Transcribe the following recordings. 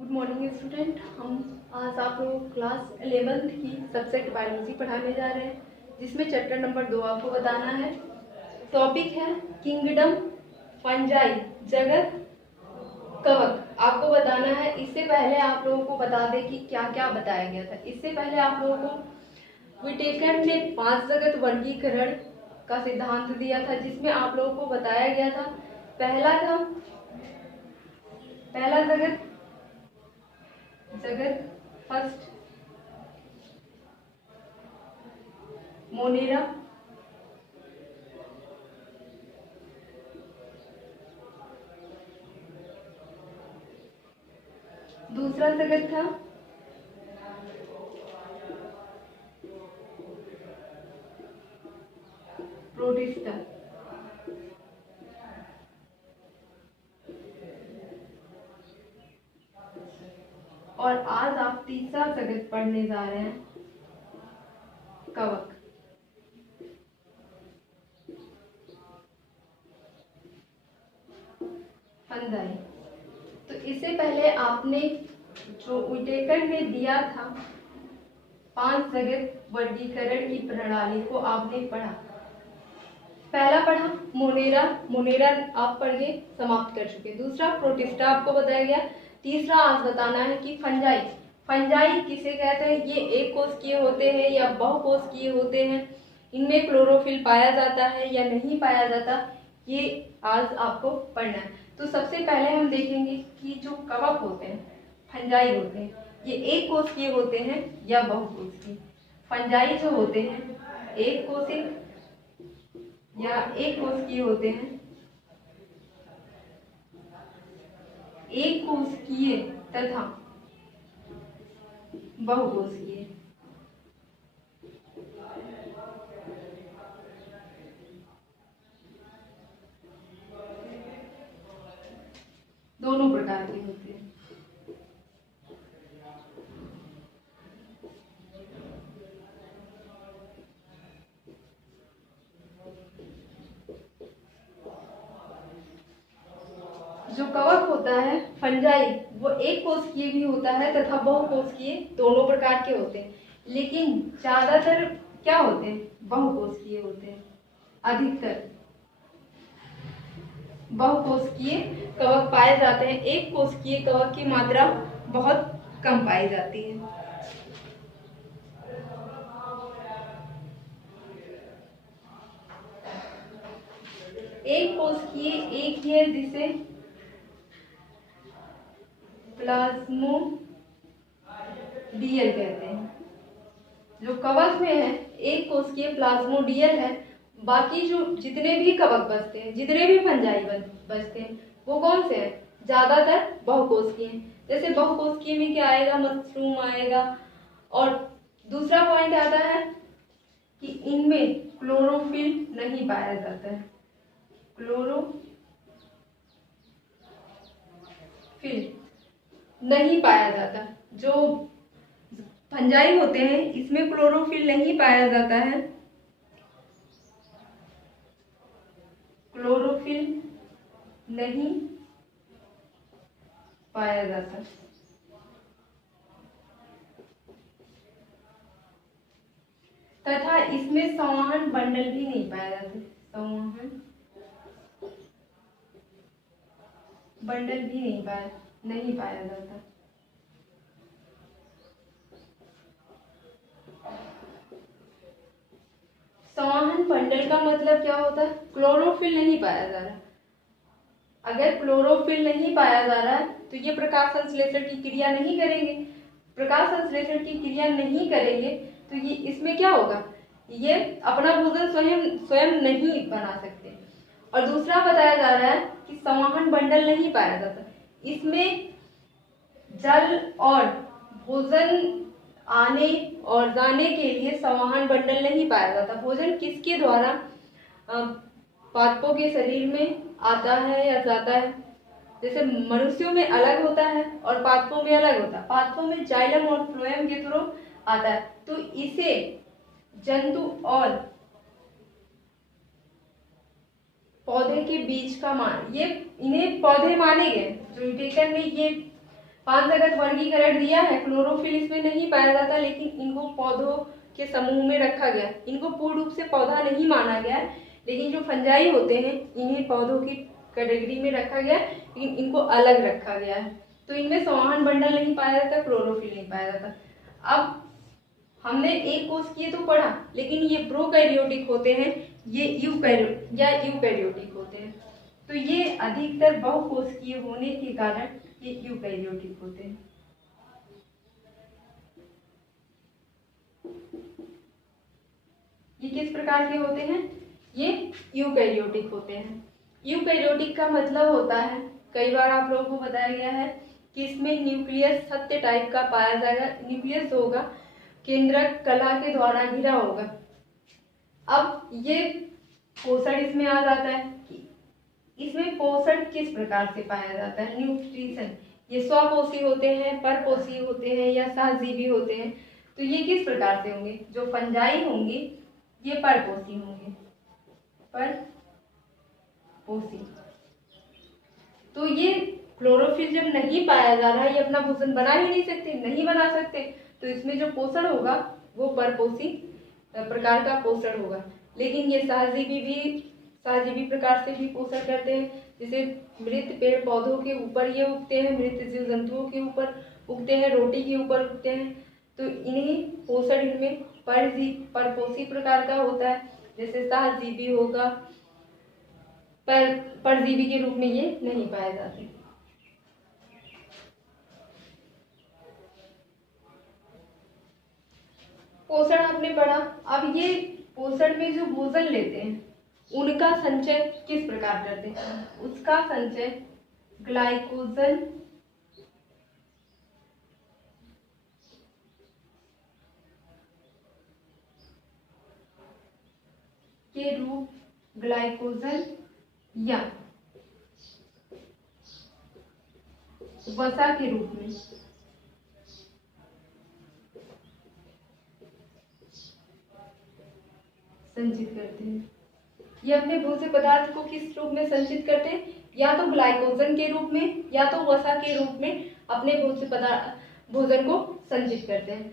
Good morning student. हम आज आप लोगों को क्लास 11th की सब्जेक्ट बायोलॉजी पढ़ाने जा रहे हैं, जिसमें चैप्टर नंबर 2 आपको बताना है। टॉपिक है किंगडम फंजाई, जगत कवक। आपको बताना है। इससे पहले आप लोगों को बता दें कि क्या क्या बताया गया था। इससे पहले आप लोगों को विटेकर ने 5 जगत वर्गीकरण का सिद्धांत दिया था, जिसमें आप लोगों को बताया गया था पहला जगत फर्स्ट मोनेरा, दूसरा जगत था प्रोटिस्टा, और आज आप तीसरा जगत पढ़ने जा रहे हैं कवक, फंजाई। तो इससे पहले आपने जो विटेकर ने दिया था 5 जगत वर्गीकरण की प्रणाली को आपने पढ़ा। पहला पढ़ा मोनेरा आप पढ़ के समाप्त कर चुके। दूसरा प्रोटिस्टा आपको बताया गया। तीसरा आज बताना है कि फंजाई किसे कहते हैं, ये एक कोशिकीय होते हैं या बहुकोशिकीय होते हैं, इनमें क्लोरोफिल पाया जाता है या नहीं पाया जाता, ये आज आपको पढ़ना है। तो सबसे पहले हम देखेंगे कि जो कवक होते हैं, फंजाई होते हैं, ये एक कोशिकीय होते हैं या बहुकोशिकीय। फंजाई जो होते हैं एक कोशिक या एक कोशिकीय होते हैं, एक कोशिकीय तथा बहुकोशिकीय। दोनों प्रकार के होते हैं। जो कवक होता है फंजाई, वो एक कोशिकीय भी होता है तथा बहुकोशिकीय, दोनों प्रकार के होते हैं, लेकिन ज्यादातर क्या होते हैं, बहुकोशिकीय होते हैं। अधिकतर बहुकोशिकीय कवक पाए जाते हैं, एक कोशिकीय कवक की मात्रा बहुत कम पाई जाती है। एक कोशिकीय एक ही है जिसे प्लाज्मोडियल कहते हैं। जो कवक में है एक कोशिकीय प्लाज्मोडियल है। बाकी जो जितने भी कवक बचते हैं, जितने भी फंजाई बचते हैं, वो कौन से हैं, ज्यादातर बहुकोशिकीय हैं। जैसे बहुकोशिकीय में क्या आएगा, मशरूम आएगा। और दूसरा पॉइंट आता है कि इनमें क्लोरोफिल नहीं पाया जाता है। क्लोरोफिल नहीं पाया जाता। जो फंजाई होते हैं इसमें क्लोरोफिल नहीं पाया जाता है। क्लोरोफिल नहीं पाया जाता। तथा इसमें संवहन बंडल भी नहीं पाया जाता। संवहन बंडल भी नहीं पाया जाता। संवहन बंडल का मतलब क्या होता है, क्लोरोफिल नहीं पाया जा रहा। अगर क्लोरोफिल नहीं पाया जा रहा है तो ये प्रकाश संश्लेषण की क्रिया नहीं करेंगे। प्रकाश संश्लेषण की क्रिया नहीं करेंगे तो ये इसमें क्या होगा, ये अपना भोजन स्वयं नहीं बना सकते। और दूसरा बताया जा रहा है कि संवहन बंडल नहीं पाया जाता। इसमें जल और भोजन आने और जाने के लिए संवहन बंडल नहीं पाया जाता। भोजन किसके द्वारा पादपों के शरीर में आता है या जाता है। जैसे मनुष्यों में अलग होता है और पादपों में अलग होता है। पादपों में जाइलम और फ्लोएम के थ्रू आता है। तो इसे जंतु और पौधे के बीच का मान, ये इन्हें पौधे माने गए। जो विटेकर ने ये 5 जगत वर्गीकरण दिया है। क्लोरोफिल इसमें नहीं पाया जाता, लेकिन इनको पौधों के समूह में रखा गया। इनको पूर्ण रूप से पौधा नहीं माना गया, लेकिन जो फंजाई होते हैं इन्हें पौधों की कैटेगरी में रखा गया, लेकिन इनको अलग रखा गया है। तो इनमें संवहन बंडल नहीं पाया जाता, क्लोरोफिल नहीं पाया जाता। अब हमने एक कोशिकीय तो पढ़ा, लेकिन ये प्रोकैरियोटिक होते हैं, ये यूकैरियोटिक होते हैं। तो ये अधिकतर बहुकोशिकीय होने के कारण ये यूकैरियोटिक होते हैं। ये किस प्रकार के होते हैं? ये यूकैरियोटिक होते हैं। यूकैरियोटिक का मतलब होता है, कई बार आप लोगों को बताया गया है कि इसमें न्यूक्लियस सत्य टाइप का पाया जाएगा। न्यूक्लियस होगा केंद्रक कला के द्वारा घिरा होगा। अब ये पोषण इसमें आ जाता है कि इसमें पोषण किस प्रकार से पाया जाता है? न्यूट्रिशन। ये स्वपोषी होते हैं, परपोषी होते हैं या सहजीवी होते हैं। तो ये किस प्रकार से होंगे? जो फंजाई होंगे ये परपोषी होंगे, परपोषी। तो ये क्लोरोफिल जब नहीं पाया जा रहा है, ये अपना भोजन बना ही नहीं बना सकते, तो इसमें जो पोषण होगा वो परपोषी प्रकार का पोषण होगा। लेकिन ये सहजीवी प्रकार से भी पोषण करते हैं। जैसे मृत पेड़ पौधों के ऊपर ये उगते हैं, मृत जीव जंतुओं के ऊपर उगते हैं, रोटी के ऊपर उगते हैं। तो इन्हीं पोषण इनमें परपोषी प्रकार का होता है। जैसे सहजीवी होगा, परजीवी के रूप में ये नहीं पाए जाते। पोषण आपने पढ़ा। अब ये पोषण में जो भोजन लेते हैं उनका संचय किस प्रकार करते हैं? उसका संचय ग्लाइकोजन के रूप, ग्लाइकोजन या वसा के रूप में संचित करते हैं। ये अपने भोज्य पदार्थ को किस रूप में संचित करते हैं? या तो ग्लाइकोजन के रूप में या तो वसा के रूप में अपने भोजन को संचित करते हैं।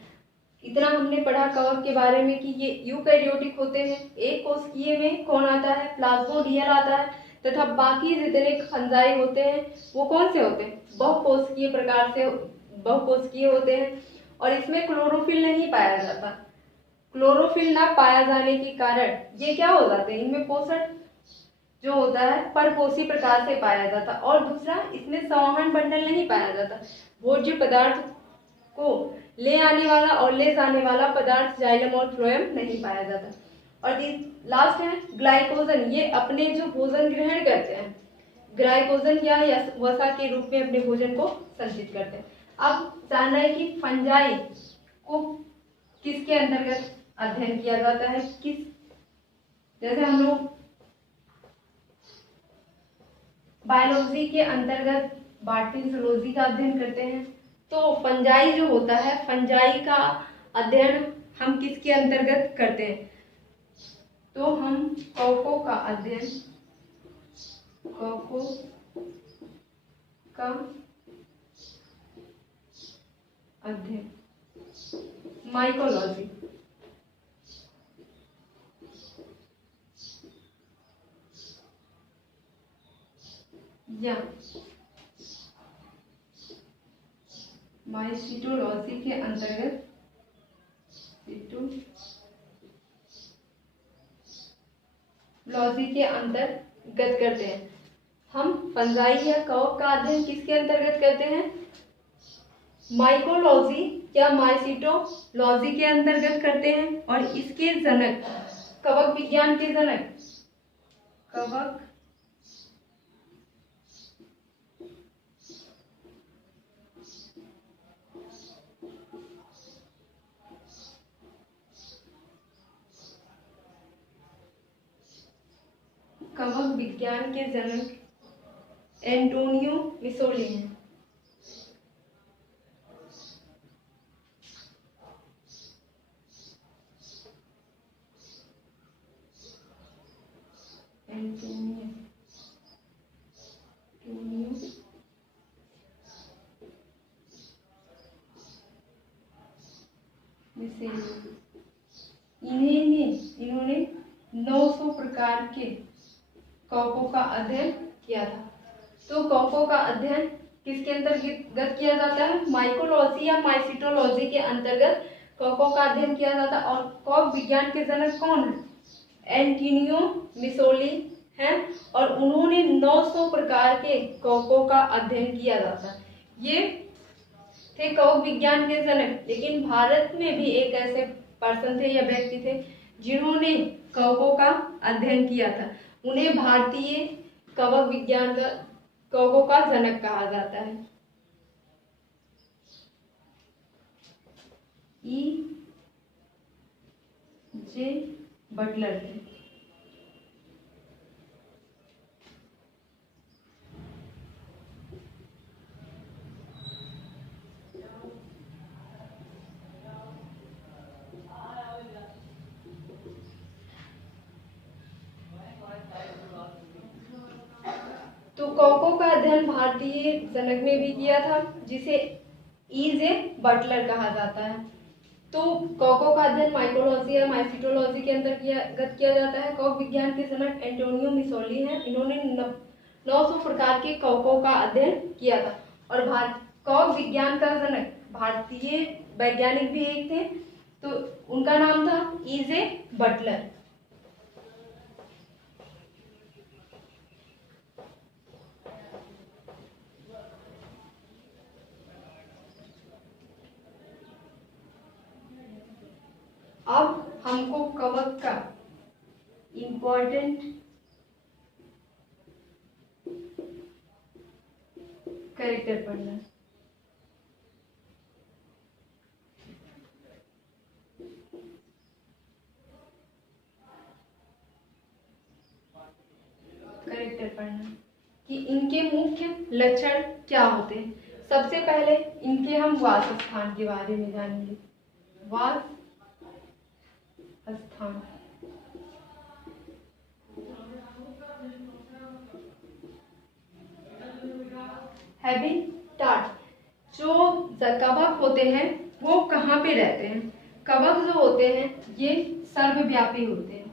इतना हमने पढ़ा कवक के बारे में कि ये यूकैरियोटिक होते हैं। एक कोशिकीय में कौन आता है? प्लाज्मोडियल आता है, तथा बाकी जितने फंजाई होते हैं वो कौन से होते हैं? बहुकोशिकीय होते हैं। और इसमें क्लोरोफिल नहीं पाया जाता। क्लोरोफिल ना पाया जाने के कारण ये क्या हो जाते हैं? इनमें पोषण जो होता है परपोषी प्रकार से पाया जाता। और दूसरा, इसमें संवहन बंडल नहीं पाया जाता। भोज्य पदार्थ को ले आने वाला और ले जाने वाला पदार्थ जाइलम और फ्लोएम नहीं पाया जाता। और लास्ट है ग्लाइकोजन। ये अपने जो भोजन ग्रहण करते हैं ग्लाइकोजन या वसा के रूप में अपने भोजन को संचित करते हैं। अब जानना है कि फंजाई को किसके अंतर्गत अध्ययन किया जाता है? जैसे हम लोग बायोलॉजी के अंतर्गत बॉटनी जूलॉजी का अध्ययन करते हैं, तो फंजाई जो होता है, फंजाई का अध्ययन हम किसके अंतर्गत करते हैं? तो हम कवकों का अध्ययन, कवकों का अध्ययन, माइकोलॉजी। या माइसिटोलॉजी के अंतर्गत लॉजी के अंतर्गत करते हैं। हम फंजाई या कवक का अध्ययन किसके अंतर्गत करते हैं? माइकोलॉजी या माइसिटोलॉजी के अंतर्गत करते हैं। और इसके जनक, कवक विज्ञान के जनक, कवक विज्ञान के जनक एंटोनियो मिसोली हैं। कवकों का अध्ययन किया था। तो कवकों का अध्ययन किसके अंतर्गत किया जाता है? माइकोलॉजी या माइसिटोलॉजी के अंतर्गत कवकों का अध्ययन किया जाता है। और कवक विज्ञान के जनक कौन है? एंटोनियो मिसोली हैं, और उन्होंने 900 प्रकार के कवकों का अध्ययन किया जाता है। ये थे कवक विज्ञान के जनक। लेकिन भारत में भी एक ऐसे पर्सन थे या व्यक्ति थे जिन्होंने कवकों का अध्ययन किया था। उन्हें भारतीय कवक विज्ञान का कवकों का जनक कहा जाता है। ई जे बटलर थे। तो कवकों का अध्ययन भारतीय जनक ने भी किया था, जिसे ई जे बटलर कहा जाता है। तो कवकों का अध्ययन माइकोलॉजी या माइसिटोलॉजी के अंतर्गत किया जाता है। कवक विज्ञान के जनक एंटोनियो मिसोली हैं। इन्होंने 900 प्रकार के कवकों का अध्ययन किया था। और कवक विज्ञान का जनक भारतीय वैज्ञानिक भी एक थे, तो उनका नाम था ई जे बटलर। अब हमको कवक का इम्पोर्टेंट कैरेक्टर पढ़ना है। कैरेक्टर पढ़ना कि इनके मुख्य लक्षण क्या होते हैं। सबसे पहले इनके हम वास स्थान के बारे में जानेंगे। वास स्थान, हैबिटाट, जो कवक होते हैं वो कहाँ पे रहते हैं? कवक जो होते हैं ये सर्वव्यापी होते हैं।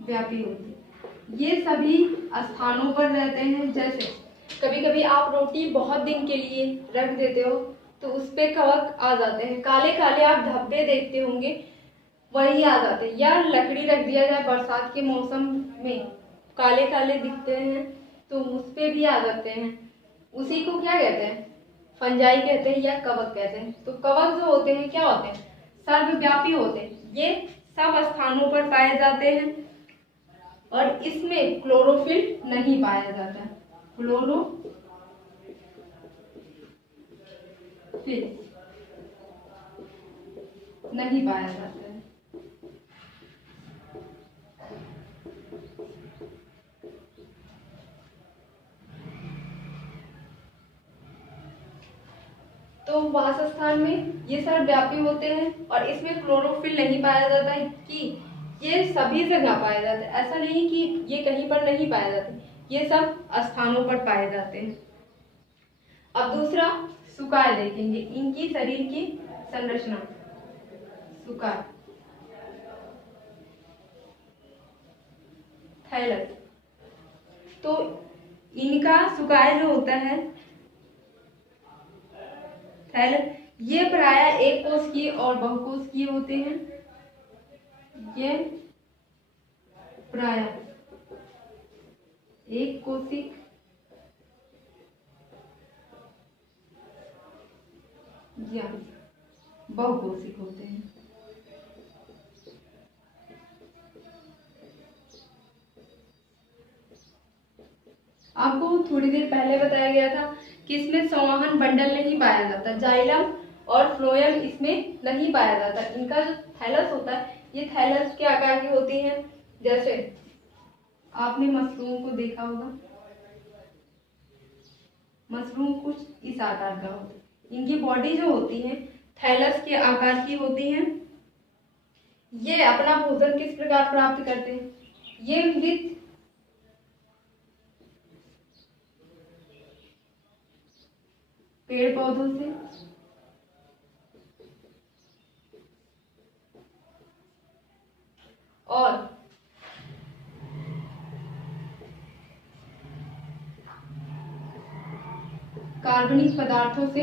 सर्वव्यापी होते हैं, ये सभी स्थानों पर रहते हैं। जैसे कभी कभी आप रोटी बहुत दिन के लिए रख देते हो तो उस पे कवक आ जाते हैं। काले काले आप धब्बे देखते होंगे, वही आ जाते हैं। या लकड़ी रख दिया जाए बरसात के मौसम में, काले काले दिखते हैं तो उस पे भी आ जाते हैं। उसी को क्या कहते हैं? फंजाई कहते हैं या कवक कहते हैं। तो कवक जो होते हैं क्या होते हैं? सर्वव्यापी होते हैं। ये सब स्थानों पर पाए जाते हैं और इसमें क्लोरोफिल नहीं पाया जाता। क्लोरोफिल नहीं पाया जाता है। तो वास स्थान में ये सर्वव्यापी होते हैं और इसमें क्लोरोफिल नहीं पाया जाता है कि ये सभी जगह पाया जाता है। ऐसा नहीं कि ये कहीं पर नहीं पाया जाते, ये सब स्थानों पर पाए जाते हैं। अब दूसरा सुकाय देखेंगे, इनकी शरीर की संरचना। सुकाय, थैलस, तो इनका सुकाय जो होता है थैलस, ये प्रायः एक कोशिकीय और बहुकोशिकीय होते हैं। ये प्रायः एक कोशिक या बहुकोशिक होते हैं। आपको थोड़ी देर पहले बताया गया था कि इसमें संवहन बंडल नहीं पाया जाता, जाइलम और फ्लोएम इसमें नहीं पाया जाता। इनका जो थैलस होता है ये थैलस के आकार की होती है। जैसे आपने मशरूम को देखा होगा, मशरूम कुछ इस आकार का होता है। इनकी बॉडी जो होती है थैलस के आकार की होती है। ये अपना भोजन किस प्रकार प्राप्त करते हैं? ये मृत पेड़ पौधों से और कार्बनिक पदार्थों से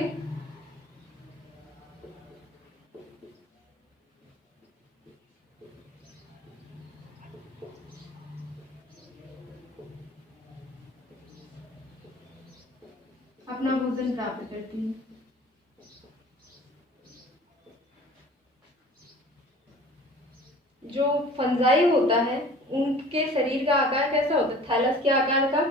अपना भोजन प्राप्त करती है। जो फंजाई होता है उनके शरीर का आकार कैसा होता है? थैलस के आकार का।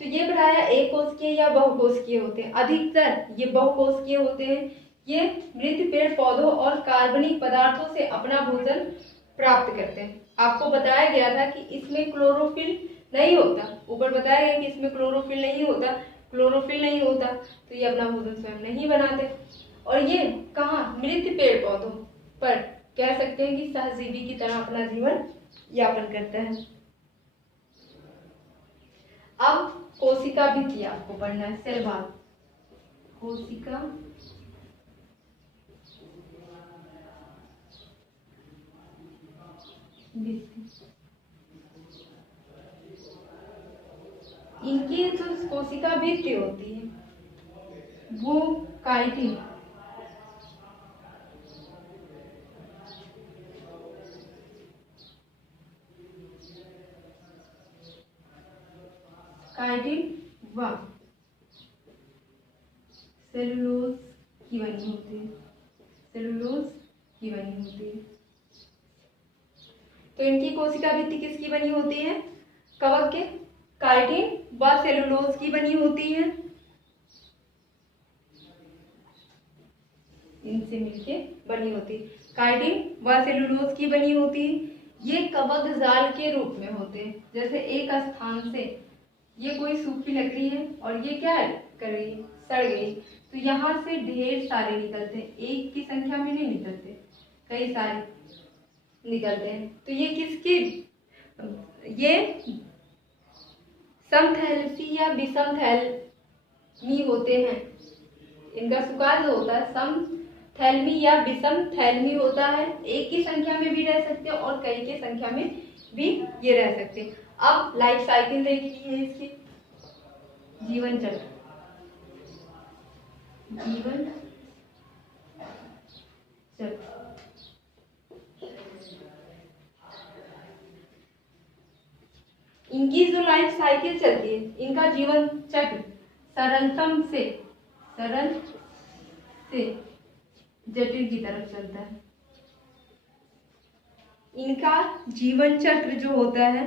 तो ये प्रायः एक कोशिकीय या बहुकोशिकीय होते हैं। अधिकतर ये बहुकोशिकीय होते हैं। ये मृत पेड़ पौधों और कार्बनिक पदार्थों से अपना भोजन प्राप्त करते हैं। आपको बताया गया था कि इसमें क्लोरोफिल नहीं होता, ऊपर बताया गया कि इसमें क्लोरोफिल नहीं होता, तो ये अपना भोजन स्वयं नहीं बनाते। और ये कहाँ? मृत पेड़ पौधों पर कह सकते हैं कि सहजीवी की तरह अपना जीवन यापन करते हैं। अब कोशिका भित्ति आपको पढ़ना है, सेल वॉल। कोशिका भित्ति, इनकी जो कोशिका भित्ति होती है वो काइटिन, व सेलुलोज की बनी होती है। तो इनकी कोशिका भित्ति किसकी बनी होती है? कवक के, काइटिन व सेलुलोज की बनी होती है। इनसे मिलके बनी होती है, काइटिन व सेलुलोज की बनी होती है। ये कवक जाल के रूप में होते हैं। जैसे एक स्थान से ये कोई सूखी लकड़ी है और ये क्या कर रही है? सड़ गई, तो यहाँ से ढेर सारे निकलते हैं, एक की संख्या में नहीं निकलते, कई सारे निकलते हैं। तो ये किसकी? ये समथैलेसी या विषमथैलमी होते हैं। इनका सुकाल जो होता है समथैलमी या विषमथैलमी होता है। एक की संख्या में भी रह सकते हैं और कई की संख्या में भी ये रह सकते हैं। अब लाइफ साइकिल देखनी है इसकी। जीवन चक्र, इनकी जो लाइफ साइकिल चलती है, इनका जीवन चक्र सरल से जटिल की तरफ चलता है। इनका जीवन चक्र जो होता है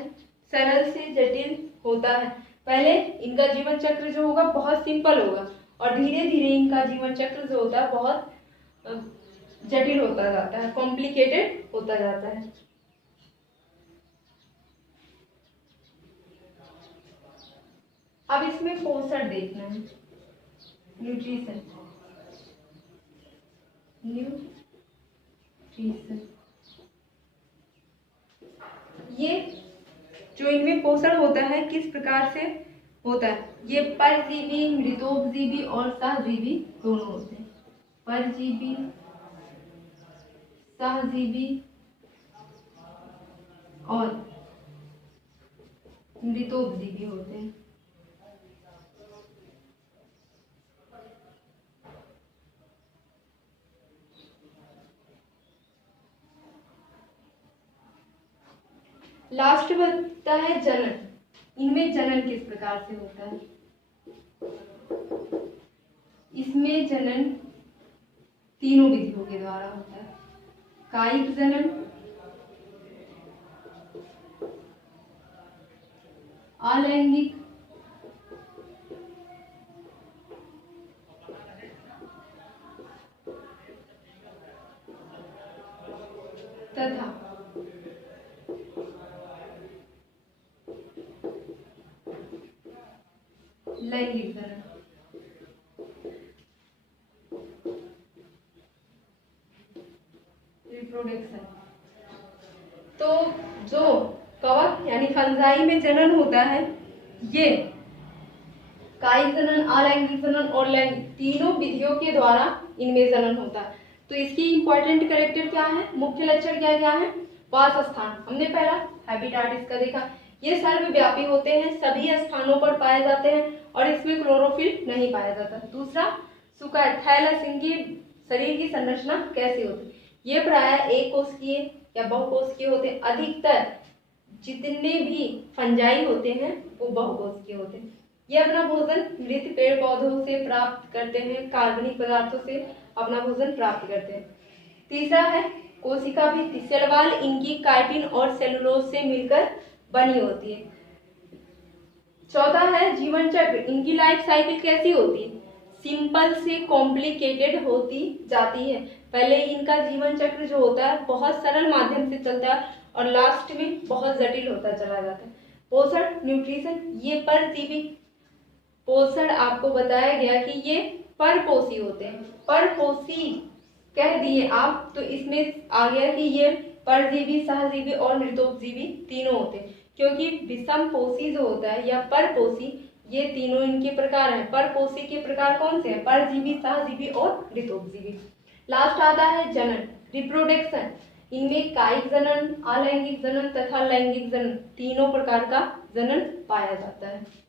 सरल से जटिल होता है। पहले इनका जीवन चक्र जो होगा बहुत सिंपल होगा और धीरे धीरे इनका जीवन चक्र जो होता है बहुत जटिल होता जाता है, कॉम्प्लिकेटेड होता जाता है। अब इसमें पोषण देखना है, न्यूट्रिशन। ये जो इनमें पोषण होता है किस प्रकार से होता है? ये परजीवी, मृतोपजीवी और सहजीवी दोनों होते हैं। परजीवी, सहजीवी और मृतोपजीवी होते हैं। लास्ट बनता है जनन। इनमें जनन किस प्रकार से होता है? इसमें जनन तीनों विधियों के द्वारा होता है। कायिक जनन, अलैंगिक तथा लैंगिक जनन। रिप्रोडक्शन। तो जो कवक यानी फंजाई में जनन होता है, ये कायिक जनन, अलैंगिक जनन और लैंगिक तीनों विधियों के द्वारा इनमें जनन होता है। तो इसकी इंपॉर्टेंट कैरेक्टर क्या है? मुख्य लक्षण क्या क्या है? वास स्थान, हमने पहला हैबिटाट इसका देखा। ये सर्वव्यापी होते हैं, सभी स्थानों पर पाए जाते हैं और इसमें क्लोरोफिल नहीं पाया जाता। दूसरा, थैलस, इनकी शरीर की संरचना कैसी होती है? ये प्रायः एक कोशिकीय या बहुकोशिकीय होते हैं। अधिकतर जितने भी फंजाई होते हैं वो बहुकोशिकीय होते हैं। ये अपना भोजन मृत पेड़ पौधों से प्राप्त करते हैं, कार्बनिक पदार्थों से अपना भोजन प्राप्त करते हैं। तीसरा है कोशिका भी, सेलवाल इनकी काइटिन और सेलुलोज से मिलकर बनी होती है। चौथा है जीवन चक्र, इनकी लाइफ साइकिल कैसी होती है? सिंपल से कॉम्प्लिकेटेड होती जाती है। पहले इनका जीवन चक्र जो होता है बहुत सरल माध्यम से चलता है और लास्ट में बहुत जटिल होता चला जाता है। पोषण, न्यूट्रिशन, ये परजीवी पोषण आपको बताया गया कि ये परपोषी होते हैं। परपोषी कह दिए आप तो इसमें आ गया कि ये परजीवी, सहजीवी और मृतोपजीवी तीनों होते हैं, क्योंकि विषमपोषी जो होता है या परपोषी, ये तीनों इनके प्रकार हैं। परपोषी के प्रकार कौन से हैं? परजीवी, सहजीवी और मृतोपजीवी। लास्ट आता है जनन, रिप्रोडक्शन। इनमें कायिक जनन, अलैंगिक जनन तथा लैंगिक जनन, तीनों प्रकार का जनन पाया जाता है।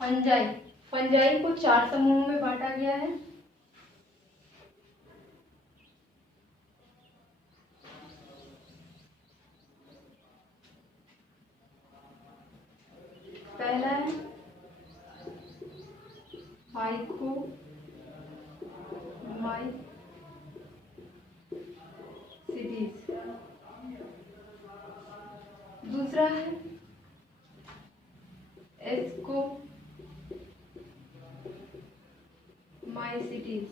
फंजाई, फंजाई को 4 समूहों में बांटा गया है। पहला है फाइकोमाइसिटीज, दूसरा है एस्कोमाइसिटीज,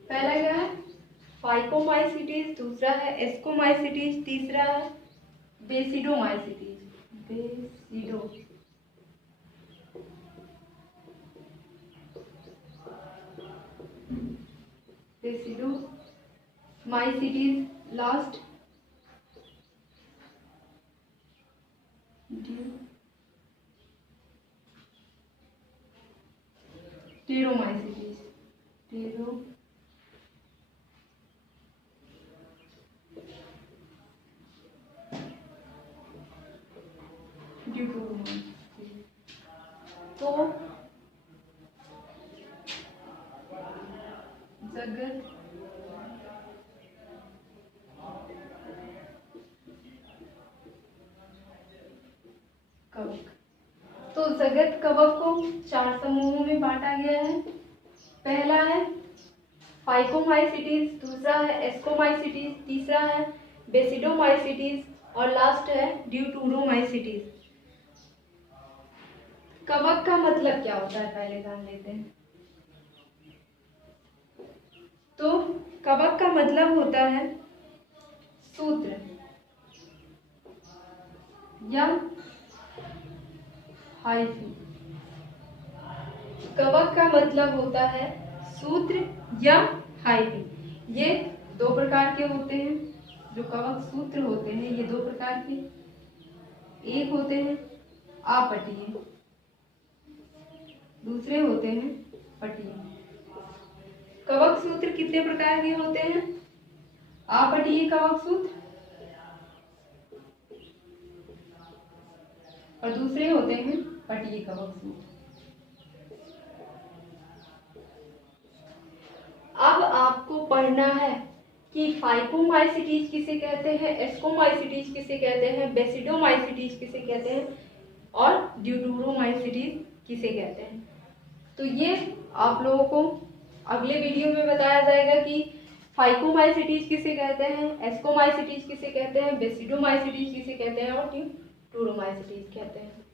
पहला क्या है? फाइकोमाइसिटीज, दूसरा है एस्कोमाइसिटीज, तीसरा है बेसिडोमाइसिटीज। बेसिडोमाइसिटीज, लास्ट टेरोमाइसिटीज, तो जगत कवक, तो जगत कवक को 4 समूहों में बांटा गया है। पहला है फाइकोमाइसिटीज, दूसरा है एस्कोमाइसिटीज, तीसरा है बेसिडोमाइसिटीज और लास्ट है ड्यूटूरोमाइसिटीज। कवक का मतलब क्या होता है पहले जान लेते हैं। तो कवक का मतलब होता है सूत्र या हाइफी। कवक का मतलब होता है सूत्र या हाइफी। ये 2 प्रकार के होते हैं। जो कवक सूत्र होते हैं ये 2 प्रकार के, एक होते हैं अपटीय, दूसरे होते हैं पटीय। कवक सूत्र कितने प्रकार के होते हैं? अपटीय कवक सूत्र और दूसरे होते हैं पटीय कवक सूत्र। अब आपको पढ़ना है कि फाइकोमाइसिटीज किसे कहते हैं, एस्कोमाइसिटीज किसे कहते हैं, बेसिडोमाइसिटीज किसे कहते हैं और ड्यूटरोमाइसिटीज किसे कहते हैं। तो ये आप लोगों को अगले वीडियो में बताया जाएगा कि फाइकोमाइसिटीज किसे कहते हैं, एस्कोमाइसिटीज किसे कहते हैं, बेसिडोमाइसिटीज किसे कहते हैं और ड्यूटरोमाइसिटीज कहते हैं।